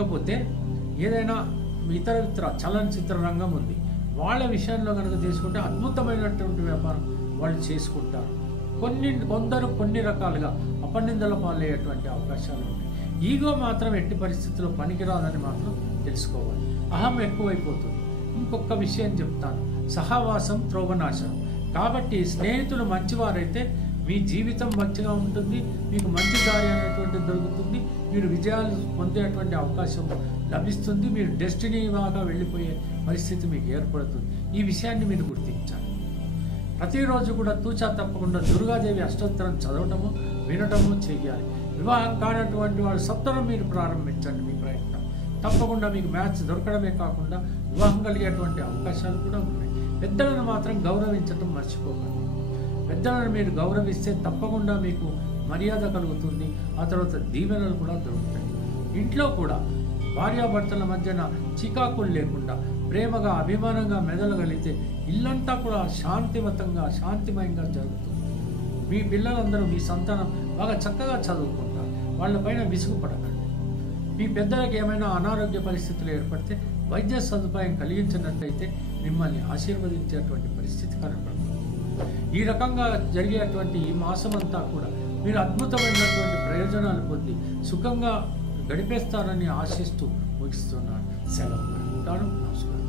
ఇకపోతే ఏదైనా ఇతర చలనచిత్ర రంగం ఉంది, వాళ్ళ విషయంలో కనుక తీసుకుంటే అద్భుతమైనటువంటి వ్యాపారం వాళ్ళు చేసుకుంటారు. కొందరు కొన్ని రకాలుగా అపనిందల పాలయ్యేటువంటి అవకాశాలు ఉన్నాయి. ఈగో మాత్రం ఎట్టి పరిస్థితుల్లో పనికిరాదని మాత్రం తెలుసుకోవాలి. అహం ఎక్కువైపోతుంది. ఇంకొక విషయం చెప్తాను, సహవాసం త్రోవనాశనం. కాబట్టి స్నేహితులు మంచివారైతే మీ జీవితం మంచిగా ఉంటుంది, మీకు మంచి దారి అనేటువంటిది దొరుకుతుంది, మీరు విజయాలు పొందేటువంటి అవకాశం లభిస్తుంది, మీరు డెస్టినీ బాగా వెళ్ళిపోయే పరిస్థితి మీకు ఏర్పడుతుంది. ఈ విషయాన్ని మీరు గుర్తించాలి. ప్రతిరోజు కూడా తూచా తప్పకుండా దుర్గాదేవి అష్టోత్తరం చదవటము వినటము చెయ్యాలి. వివాహం కానటువంటి వాళ్ళు సత్వరం మీరు ప్రారంభించండి మీ ప్రయత్నం. తప్పకుండా మీకు మ్యాచ్ దొరకడమే కాకుండా వివాహం కలిగేటువంటి అవకాశాలు కూడా ఉన్నాయి. పెద్దలను మాత్రం గౌరవించటం మర్చిపోకండి. పెద్దలను మీరు గౌరవిస్తే తప్పకుండా మీకు మర్యాద కలుగుతుంది, ఆ తర్వాత దీవెనలు కూడా దొరుకుతాయి. ఇంట్లో కూడా భార్యాభర్తల మధ్యన చికాకులు లేకుండా ప్రేమగా అభిమానంగా మెదలగలిగితే ఇల్లంతా కూడా శాంతిమయంగా జరుగుతుంది. మీ పిల్లలందరూ మీ సంతానం బాగా చక్కగా చదువుకుంటారు. వాళ్ళపైన విసుగుపడకండి. మీ పెద్దలకు ఏమైనా అనారోగ్య పరిస్థితులు ఏర్పడితే వైద్య సదుపాయం కలిగించినట్లయితే మిమ్మల్ని ఆశీర్వదించేటువంటి పరిస్థితి కనపడుతుంది. ఈ రకంగా జరిగేటువంటి ఈ మాసం అంతా కూడా మీరు అద్భుతమైనటువంటి ప్రయోజనాలు పొంది సుఖంగా గడిపేస్తారని ఆశిస్తూ ముగిస్తున్నాను. సెలవు. ఉంటాను. నమస్కారం.